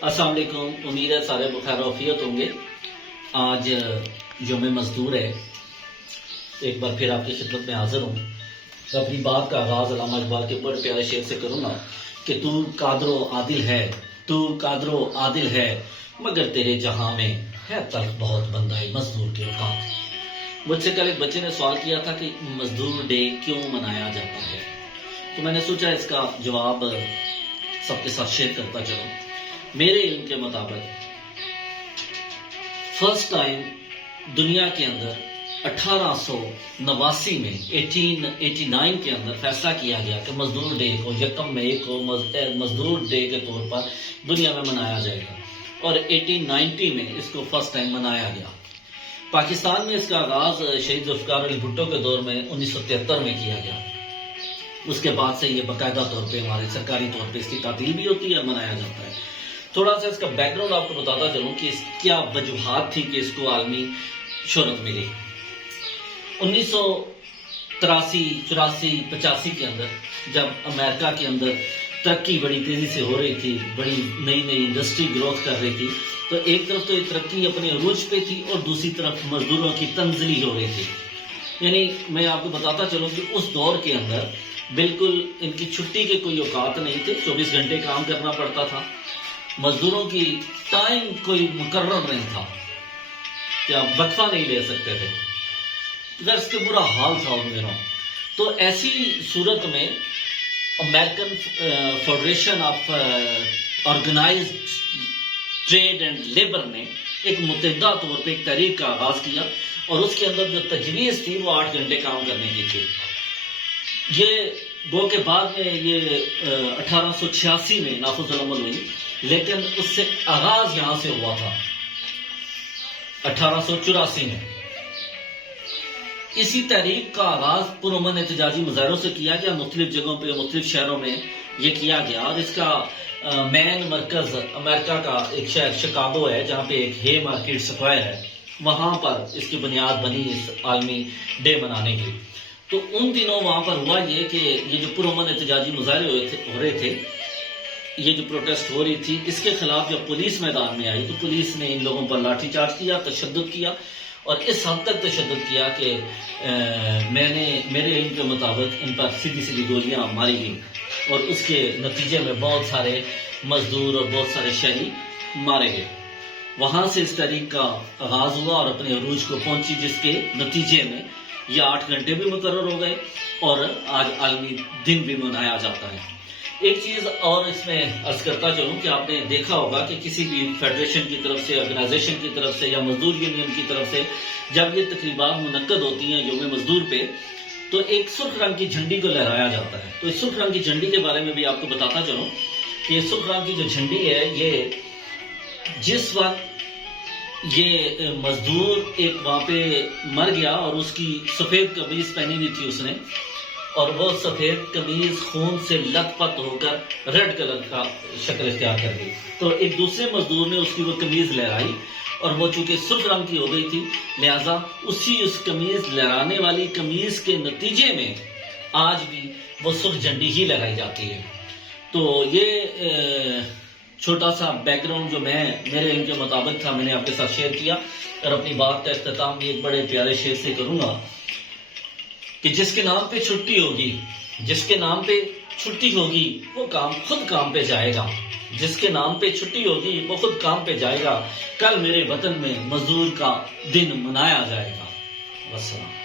अस्सलाम वालेकुम। उम्मीद है सारे बखैर आफियत होंगे। आज यौम मजदूर है, एक बार फिर आपकी खिदमत में हाजिर हूँ। तो अपनी बात का आगाज अल्लामा इकबाल के बड़े प्यारे शेर से करूँगा कि तू कादरो आदिल है, तू कादरो आदिल है, मगर तेरे जहां में है तल्ख बहुत बंदा है मजदूर के औकात। मुझसे कल एक बच्चे ने सवाल किया था कि मजदूर डे क्यों मनाया जाता है, तो मैंने सोचा इसका जवाब सबके साथ शेयर करता चलूं। मेरे इल्म के मुताबिक फर्स्ट टाइम दुनिया के अंदर 1889 में 1889 के अंदर फैसला किया गया कि मजदूर डे को 1 मई को मजदूर डे के तौर पर दुनिया में मनाया जाएगा, और 1890 में इसको फर्स्ट टाइम मनाया गया। पाकिस्तान में इसका आगाज शहीद जुल्फ़िकार अली भुट्टो के दौर में 1973 में किया गया। उसके बाद से ये बाकायदा तौर पे हमारे सरकारी तौर पे इसकी तातील भी होती है, मनाया जाता है। थोड़ा सा इसका बैकग्राउंड आपको बताता चलूं कि क्या वजूहात थी कि इसको आलमी शोहरत मिली। 1983, 84, 85 के अंदर जब अमेरिका के अंदर तरक्की बड़ी तेजी से हो रही थी, बड़ी नई नई इंडस्ट्री ग्रोथ कर रही थी, तो एक तरफ तो ये तरक्की अपने अरूज पे थी और दूसरी तरफ मजदूरों की तंजली हो रही थी। यानी मैं आपको बताता चलूं कि उस दौर के अंदर बिल्कुल इनकी छुट्टी के कोई औकात नहीं थे, 24 घंटे काम करना पड़ता था। मजदूरों की टाइम कोई मुकर्रर नहीं था कि आप वक्फा नहीं ले सकते थे। दर्ज के बुरा हाल था उन दिनों। तो ऐसी सूरत में American federation of organised trade and labour ने एक मुतहदा तौर पे एक तहरीक का आगाज किया, और उसके अंदर जो तजवीज़ थी वो 8 घंटे काम करने की थी। ये गो के बाद में ये 1886 में नाफिज अमल हुई, लेकिन उससे आगाज यहां से हुआ था 1884 में। इसी तहरीक का आगाज पुरअमन एहतजाजी मुजाहरों से किया गया, मुख्तलिफ जगहों पे मुख्तलिफ शहरों में ये किया गया, और इसका मेन मरकज अमेरिका का एक शहर शिकागो है, जहां पे एक हे मार्केट स्क्वायर है, वहां पर इसकी बुनियाद बनी इस आलमी डे मनाने की। तो उन दिनों वहां पर हुआ ये कि ये जो पुरअमन एहतजाजी मुजाहरे हो रहे थे, ये जो प्रोटेस्ट हो रही थी, इसके खिलाफ जब पुलिस मैदान में आई तो पुलिस ने इन लोगों पर लाठीचार्ज किया, तशद्दुद किया, और इस हद तक तशद्दुद किया कि मेरे इल्म के मुताबिक इन पर सीधी सीधी गोलियां मारी गई, और उसके नतीजे में बहुत सारे मजदूर और बहुत सारे शहरी मारे गए। वहां से इस तहरीक का आगाज हुआ और अपने अरूज को पहुंची, जिसके नतीजे में ये 8 घंटे भी मुकर्रर हो गए और आज आलमी दिन भी मनाया जाता है। एक चीज और इसमें अर्ज करता चलूं कि आपने देखा होगा कि किसी भी फेडरेशन की तरफ से, ऑर्गेनाइजेशन की तरफ से या मजदूर यूनियन की तरफ से जब ये तकरीबात मुनक्कद होती हैं यौम मजदूर पे, तो एक सुर्ख रंग की झंडी को लहराया जाता है। तो इस सुर्ख रंग की झंडी के बारे में भी आपको बताता चलूं कि सुर्ख रंग की जो झंडी है, ये जिस वक्त ये मजदूर एक वहां पे मर गया और उसकी सफेद कमीज पहनी हुई थी उसने, और वो सफेद कमीज खून से लथपथ होकर रेड कलर का शक्ल इख्तियार कर गई, तो एक दूसरे मजदूर ने उसकी वो कमीज लहराई, और वो चूंकि सुर्ख रंग की हो गई थी, लिहाजा उस कमीज लहराने वाली कमीज के नतीजे में आज भी वो सुर्ख झंडी ही लहराई जाती है। तो ये छोटा सा बैकग्राउंड जो मेरे इल्म के मुताबिक था, मैंने आपके साथ शेयर किया, और अपनी बात का इख्तिताम भी एक बड़े प्यारे शेर से करूंगा कि जिसके नाम पे छुट्टी होगी, जिसके नाम पे छुट्टी होगी वो खुद काम पे जाएगा, जिसके नाम पे छुट्टी होगी वो खुद काम पे जाएगा, कल मेरे वतन में मजदूर का दिन मनाया जाएगा। वस्सलाम।